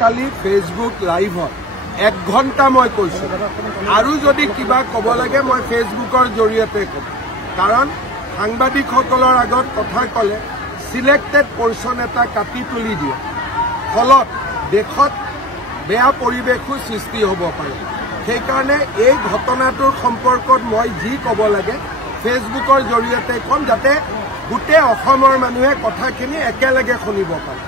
কালি Facebook লাইভত 1 ঘণ্টা মই কৈছো আৰু যদি কিবা কব লাগে মই ফেসবুকৰ জৰিয়তে কম কাৰণ সাংবাদিকসকলৰ আগত কথা কলে সিলেক্টেড পৰ্সন এটা কাটি তুলি দিয়ে ফলত দেশত বেয়া পৰিৱেশৰ সৃষ্টি হ'ব পাৰে সেই কাৰণে এই ঘটনাটোৰ সম্পৰ্কত মই যি কব লাগে ফেসবুকৰ জৰিয়তে কম যাতে গোটেই অসমৰ মানুহে কথাখিনি একেলগে শুনিব পাৰে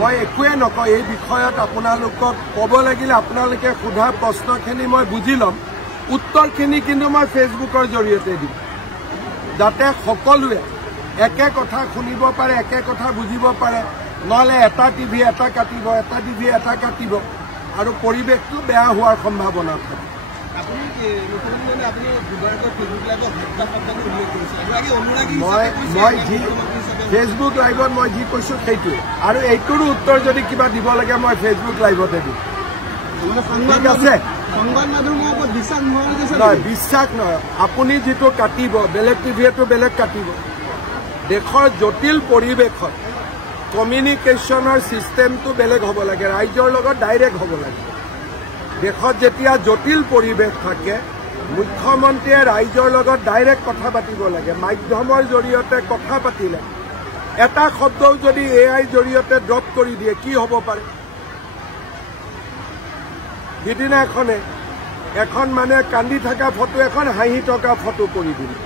মই একোৱে নকওঁ এই বিষয়ত আপোনালোকক ক'ব লাগিলে আপোনালোকে সোধা প্ৰশ্নখিনি মই বুজি ল'ম উত্তৰখিনি কিন্তু মই ফেসবুকৰ জৰিয়তে দিম যাতে সকলোৱে একে কথা শুনিব পাৰে একে কথা বুজিব পাৰে নহলে এটা টিভি এটা কাটিব এটা টিভি এটা কাটিব আৰু পৰিৱেশটো বেয়া হোৱাৰ সম্ভাৱনা থাকে ফেসবুক লাইভত মই যি কৈছো সেইটোৱে আৰু এইটোৰো উত্তৰ যদি কিবা দিব লাগে মই ফেসবুক লাইভতে দিম ঠিক আছে বিশ্বাস নহয় আপুনি যিটো কাটিব বেলেগ টিভিয়েটো বেলেগ কাটিব দেশৰ জটিল পৰিৱেশত কমিউনিকেশ্যনৰ চিষ্টেমটো বেলেগ হ'ব লাগে ৰাইজৰ লগত ডাইৰেক্ট হ'ব লাগে দেশত যেতিয়া জটিল পৰিৱেশ থাকে মুখ্যমন্ত্ৰীয়ে ৰাইজৰ লগত ডাইৰেক্ট কথা পাতিব লাগে মাধ্যমৰ জৰিয়তে কথা পাতিলে এটা শব্দও যদি এআই জৰিয়তে ড্ৰপ কৰি দিয়ে কি হ'ব পাৰে সিদিনাখনে এখন মানে কান্দি থকা ফটো এখন হাঁহি থকা ফটো কৰি দিলে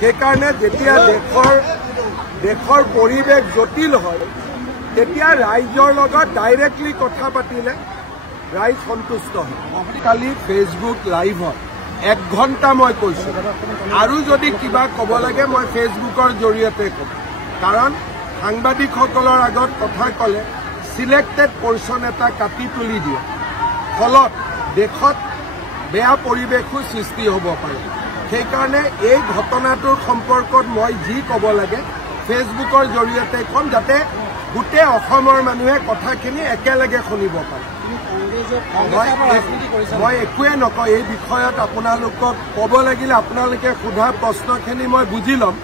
সেইকাৰণে যেতিয়া দেশৰ পৰিৱেশ জটিল হয় তেতিয়া ৰাইজৰ লগত ডাইৰেক্টলি কথা পাতিলে ৰাইজ সন্তুষ্ট হয় কালি ফেসবুক লাইভত 1 ঘণ্টা মই কৈছো আৰু যদি কিবা কব লাগে মই ফেসবুকৰ জৰিয়তে কম কাৰণ সাংবাদিকসকলৰ আগত কথা কলে সিলেক্টেড পৰ্সন এটা কাটি তুলি দিয়ে ফলত দেশত বেয়া পৰিৱেশৰ সৃষ্টি হ'ব পাৰে সেই কাৰণে এই ঘটনাটোৰ সম্পৰ্কত মই যি কব লাগে ফেসবুকৰ জৰিয়তে কম যাতে গোটেই অসমৰ মানুহে কথাখিনি একেলগে শুনিব পাৰে মই একোৱে নকওঁ এই বিষয়ত আপোনালোকক ক'ব লাগিলে আপোনালোকে সোধা প্ৰশ্নখিনি মই বুজি ল'ম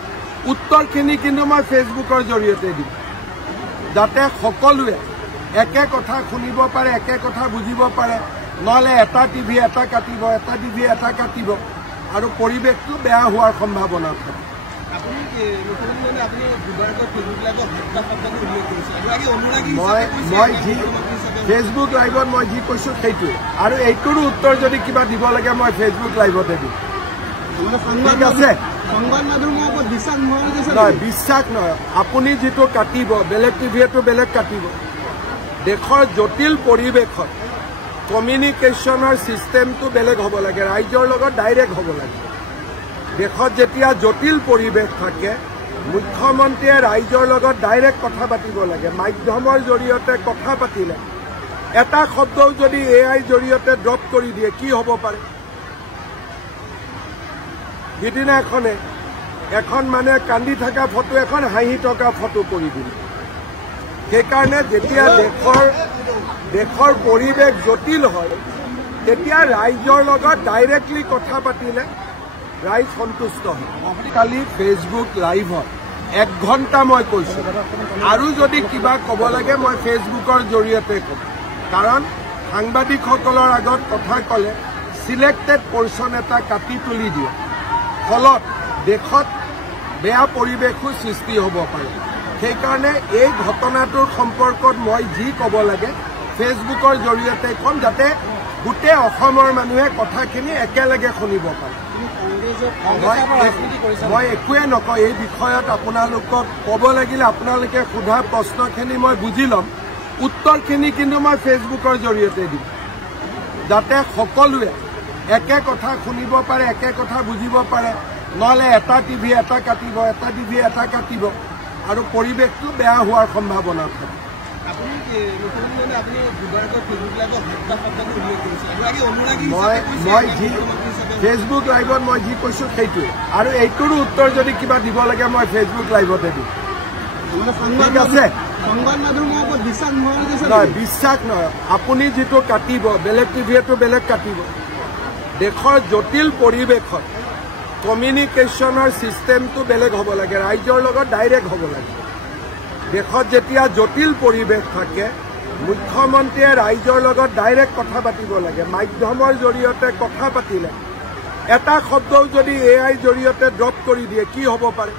উত্তৰখিনি কিন্তু মই ফেসবুকৰ জৰিয়তে দিম যাতে সকলোৱে একে কথা শুনিব পাৰে একে কথা বুজিব পাৰে নহলে এটা টিভি এটা কাটিব এটা টিভি এটা কাটিব আৰু পৰিৱেশটো বেয়া হোৱাৰ সম্ভাৱনা থাকে ফেসবুক লাইভত মই যি কৈছো সেইটোৱে আৰু এইটোৰো উত্তৰ যদি কিবা দিব লাগে মই ফেসবুক লাইভতে দিম ঠিক আছে বিশ্বাস নহয় আপুনি যিটো কাটিব বেলেগ টিভিয়েটো বেলেগ কাটিব দেশৰ জটিল পৰিৱেশত কমিউনিকেশ্যনৰ চিষ্টেমটো বেলেগ হ'ব লাগে ৰাইজৰ লগত ডাইৰেক্ট হ'ব লাগে দেশত যেতিয়া জটিল পৰিৱেশ থাকে মুখ্যমন্ত্ৰীয়ে ৰাইজৰ লগত ডাইৰেক্ট কথা পাতিব লাগে মাধ্যমৰ জৰিয়তে কথা পাতিলে এটা শব্দও যদি এআই জৰিয়তে ড্ৰপ কৰি দিয়ে কি হ'ব পাৰে সিদিনাখনে এখন মানে কান্দি থকা ফটো এখন হাঁহি থকা ফটো কৰি দিলে সেইকাৰণে যেতিয়া দেশৰ পৰিৱেশ জটিল হয় তেতিয়া ৰাইজৰ লগত ডাইৰেক্টলি কথা পাতিলে ৰাইজ সন্তুষ্ট হয় কালি ফেসবুক লাইভত 1 ঘণ্টা মই কৈছো আৰু যদি কিবা কব লাগে মই ফেসবুকৰ জৰিয়তে কম কাৰণ সাংবাদিকসকলৰ আগত কথা কলে সিলেক্টেড পৰ্সন এটা কাটি তুলি দিয়ে ফলত দেশত বেয়া পৰিৱেশৰ সৃষ্টি হ'ব পাৰে সেই কাৰণে এই ঘটনাটোৰ সম্পৰ্কত মই যি কব লাগে ফেসবুকৰ জৰিয়তে কম যাতে গোটেই অসমৰ মানুহে কথাখিনি একেলগে শুনিব পাৰে মই একোৱে নকওঁ এই বিষয়ত আপোনালোকক ক'ব লাগিলে আপোনালোকে সোধা প্ৰশ্নখিনি মই বুজি ল'ম উত্তৰখিনি কিন্তু মই ফেসবুকৰ জৰিয়তে দিম যাতে সকলোৱে একে কথা শুনিব পাৰে একে কথা বুজিব পাৰে নহলে এটা টিভি এটা কাটিব এটা টিভি এটা কাটিব আৰু পৰিৱেশটো বেয়া হোৱাৰ সম্ভাৱনা থাকে ফেসবুক লাইভত মই যি কৈছো সেইটোৱে আৰু এইটোৰো উত্তৰ যদি কিবা দিব লাগে মই ফেসবুক লাইভতে দিম ঠিক আছে বিশ্বাস নহয় আপুনি যিটো কাটিব বেলেগ টিভিয়েটো বেলেগ কাটিব দেশৰ জটিল পৰিৱেশত কমিউনিকেশ্যনৰ চিষ্টেমটো বেলেগ হ'ব লাগে ৰাইজৰ লগত ডাইৰেক্ট হ'ব লাগে দেশত যেতিয়া জটিল পৰিৱেশ থাকে মুখ্যমন্ত্ৰীয়ে ৰাইজৰ লগত ডাইৰেক্ট কথা পাতিব লাগে। মাধ্যমৰ জৰিয়তে কথা পাতিলে এটা শব্দও যদি এআই জৰিয়তে ড্ৰপ কৰি দিয়ে কি হ'ব পাৰে?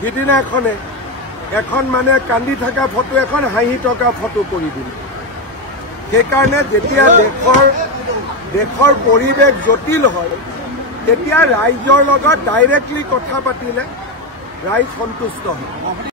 সিদিনাখনে এখন মানে কান্দি থকা ফটো এখন হাঁহি থকা ফটো কৰি দিলে। সেইকাৰণে যেতিয়া দেশৰ পৰিৱেশ জটিল হয় তেতিয়া ৰাইজৰ লগত ডাইৰেক্টলি কথা পাতিলে ৰাইজ সন্তুষ্ট হয়।